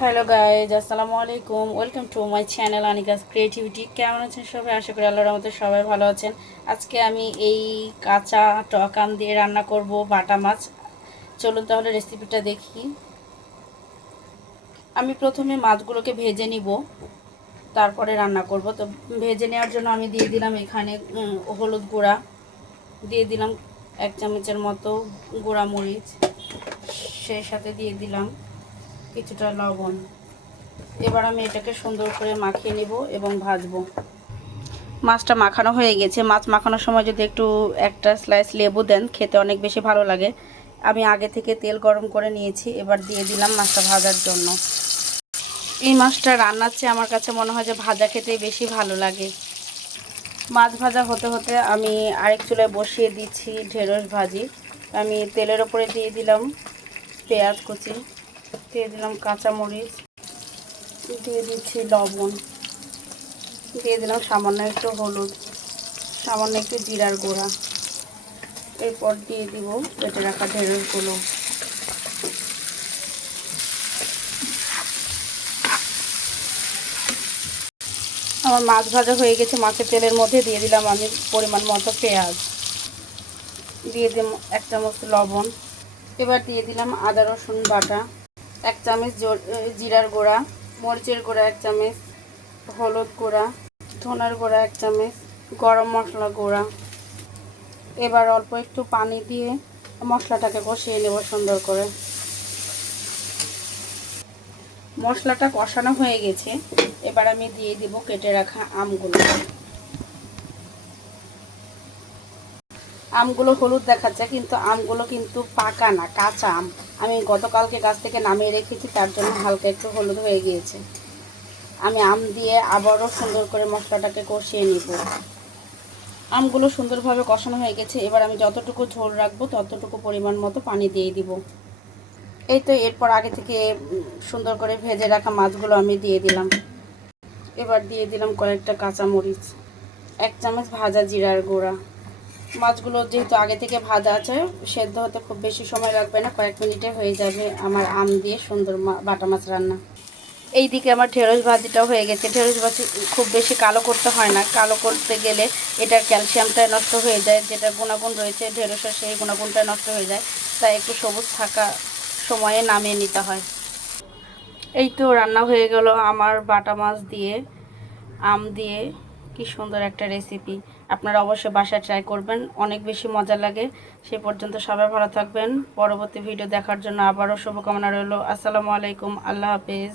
Hello guys, আসসালামু আলাইকুম। Welcome to my channel Anika's creativity. কেমন আছেন সবাই? আশা করি আল্লাহর রহমতে সবাই ভালো আছেন। আজকে আমি এই কাঁচা টক আম দিয়ে রান্না করব বাটা মাছ। চলুন তাহলে রেসিপিটা দেখি। আমি প্রথমে মাছগুলোকে ভেজে নিব, তারপরে রান্না করব। তো ভেজে নেওয়ার জন্য আমি দিয়ে দিলাম এখানে হলুদ গুঁড়া, দিয়ে দিলাম 1 চামচের মতো গুঁড়া মরিচ, সেই সাথে দিয়ে দিলাম কিছুটা লবণ। এবার আমি এটাকে সুন্দর করে মাখিয়ে নেব এবং ভাজবো। মাছটা মাখানো হয়ে গেছে। মাছ মাখানোর সময় যদি একটু একটা স্লাইস লেবু দেন, খেতে অনেক বেশি ভালো লাগে। আমি আগে থেকে তেল গরম করে নিয়েছি, এবার দিয়ে দিলাম মাছটা ভাজার জন্য। এই মাছটা রান্নার চেয়ে আমার কাছে মনে হয় যে ভাজা খেতে বেশি ভালো লাগে। মাছ ভাজা হতে হতে আমি আরেক চুলায় বসিয়ে দিচ্ছি ঢেঁড়স ভাজি। আমি তেলের ওপরে দিয়ে দিলাম পেঁয়াজ কুচি, দিয়ে দিলাম কাঁচামরিচ, দিয়ে দিচ্ছি লবণ, দিয়ে দিলাম সামান্য একটু হলুদ, সামান্য একটু জিরার গুঁড়া। এরপর দিয়ে দিব কেটে রাখা ঢেঁড়সগুলো। আমার মাছ ভাজা হয়ে গেছে। মাছের তেলের মধ্যে দিয়ে দিলাম আমি পরিমাণ মতো পেঁয়াজ, দিয়ে দিলাম 1 চামচ লবণ। এবার দিয়ে দিলাম আদা রসুন বাটা, 1 চামচ জিরার গুঁড়া, মরিচের গুঁড়া 1 চামচ, হলুদ গুঁড়া, ধনের গুঁড়া 1 চামচ, গরম মশলা গুঁড়া। এবার অল্প একটু পানি দিয়ে মশলাটাকে কষিয়ে নেব সুন্দর করে। মশলাটা কষানো হয়ে গেছে। এবার আমি দিয়ে দিব কেটে রাখা আমগুলো। আমগুলো হলুদ দেখাচ্ছে, কিন্তু আমগুলো কিন্তু পাকা না, কাঁচা আম। আমি গতকালকে গাছ থেকে নামিয়ে রেখেছি, তার জন্য হালকা একটু হলুদ হয়ে গিয়েছে। আমি আম দিয়ে আবারও সুন্দর করে মশলাটাকে কষিয়ে নিব। আমগুলো সুন্দরভাবে কষানো হয়ে গেছে। এবার আমি যতটুকু ঝোল রাখবো ততটুকু পরিমাণ মতো পানি দিয়ে দিব। এই তো এরপর আগে থেকে সুন্দর করে ভেজে রাখা মাছগুলো আমি দিয়ে দিলাম। এবার দিয়ে দিলাম কয়েকটা কাঁচামরিচ, 1 চামচ ভাজা জিরার গুঁড়া। মাছগুলো যেহেতু আগে থেকে ভাজা আছে, সেদ্ধ হতে খুব বেশি সময় লাগবে না, কয়েক মিনিটে হয়ে যাবে আমার আম দিয়ে সুন্দর বাটা মাছ রান্না। এই দিকে আমার ঢেঁড়স ভাজিটাও হয়ে গেছে। ঢেঁড়স ভাজি খুব বেশি কালো করতে হয় না, কালো করতে গেলে এটার ক্যালসিয়ামটা নষ্ট হয়ে যায়, যেটা গুণাগুণ রয়েছে ঢেঁড়সের সেই গুণাগুণটা নষ্ট হয়ে যায়। তাই একটু সবুজ থাকা সময়ে নামিয়ে নিতে হয়। এই তো রান্না হয়ে গেল আমার বাটা মাছ দিয়ে আম দিয়ে। কি সুন্দর একটা রেসিপি! আপনারা অবশ্যই বাসায় ট্রাই করবেন, অনেক বেশি মজা লাগে। সে পর্যন্ত সবাই ভালো থাকবেন। পরবর্তী ভিডিও দেখার জন্য আবারও শুভকামনা রইল। আসসালামু আলাইকুম, আল্লাহ হাফেজ।